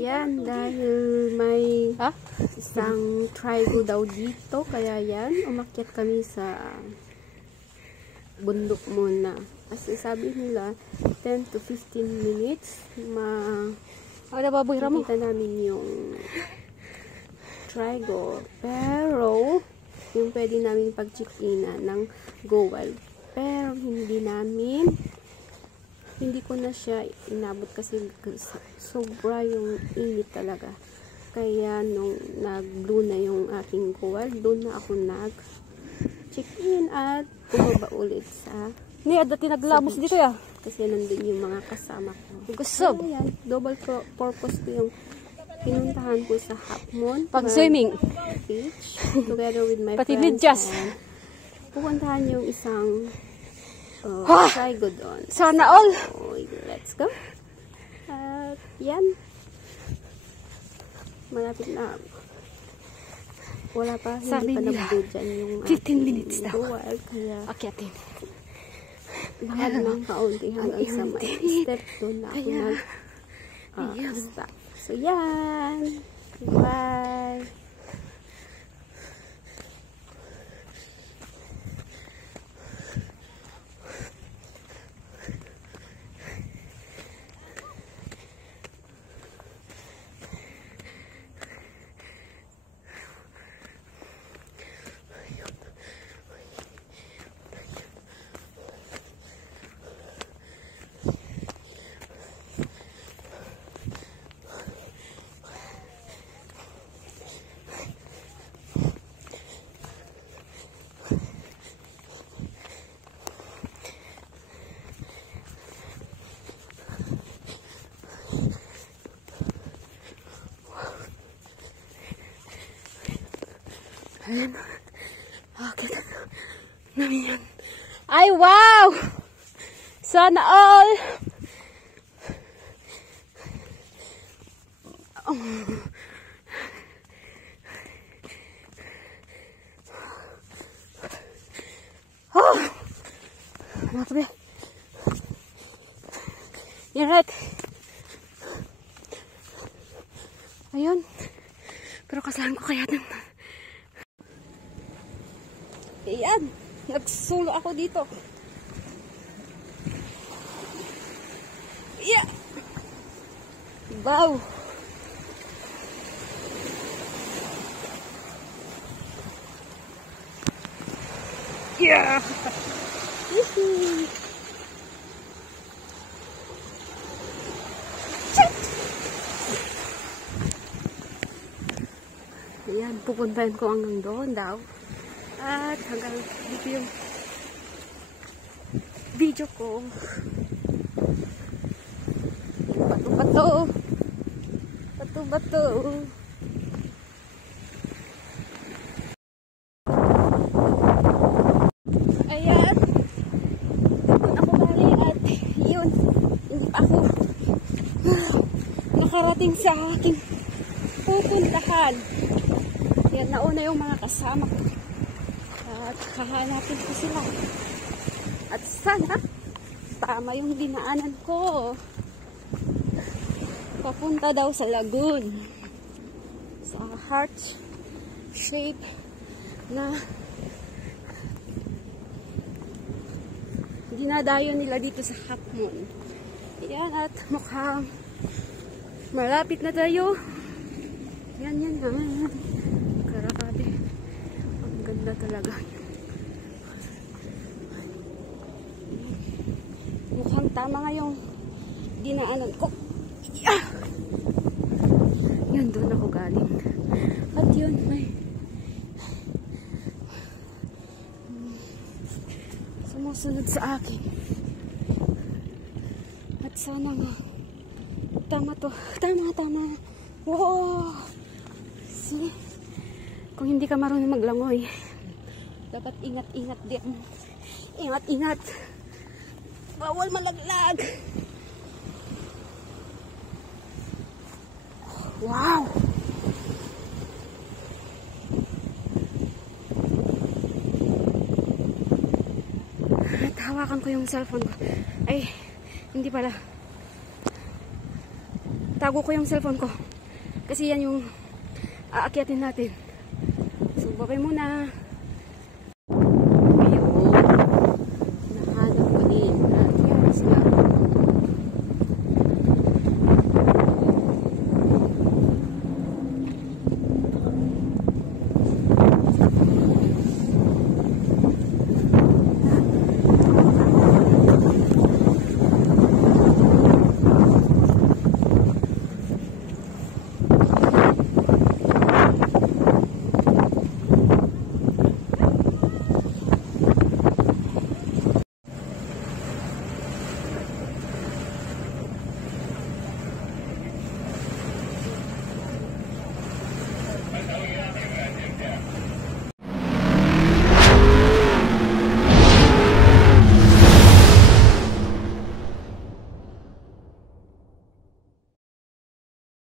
Yan, dahil may isang trigo daw dito, kaya yan, umakyat kami sa bundok muna. Kasi sabi nila, 10 to 15 minutes, makikita namin yung trigo. Pero, yung pwede namin pag-check-inan ng Go Wild. Pero, hindi ko na siya inabot kasi sobra yung init talaga. Kaya nung nag-blue na yung aking Go Wild, doon na ako nag-check-in at bumaba ulit sa dati naglamos dito ya. Kasi nandun yung mga kasama ko. Gusto. Ayan, double purpose ko yung pinuntahan ko sa Half Moon Pag-swimming beach together with my pati friends. medyas. Pupuntahan yung isang trigo doon. Sana all. So, let's go. At yan. Malapit na. Wala pa. Sabi hindi pa nila, nabudod dyan yung 15 minutes daw. Kaya Akyatin. bahag ng kaunti hanggang sa may step doon na ako nag-stop. So yan. Bye. Ayan. Okay. Namin yan. Ay, wow! Sana all! Oh! Grabe. You're right. Ayun. Pero kasalanan ko kaya ng... Ayan, nagsulo ako dito. Yeah. Wow. Yeah. Ayan, pupuntahan ko hanggang doon daw. At hanggang dito yung video ko. Bato-bato. Bato-bato. Ayan. Doon ako galing at yun. Hindi pa ako nakarating sa aking pupuntahan. Yan, nauna yung mga kasama ko. At hahanapin ko sila. At sana tama yung dinaanan ko. Papunta daw sa lagoon. Sa heart shape na dinadayo nila dito sa Half Moon. Ayan, at mukhang malapit na tayo. Yan. Grabe. Ang ganda talaga. Mukhang tama nga yung dinaanan ko. Yeah! Yun, doon ako galing. At yun, may sumusunod sa akin. At sana nga tama to. Tama. Wow! See? Kung hindi ka marunong maglangoy, dapat ingat-ingat din. Ingat-ingat. Bawal malaglag. Wow! At hawakan ko yung cellphone ko. Ay, hindi pala. Tago ko yung cellphone ko. Kasi yan yung aakyatin natin. So, bye muna.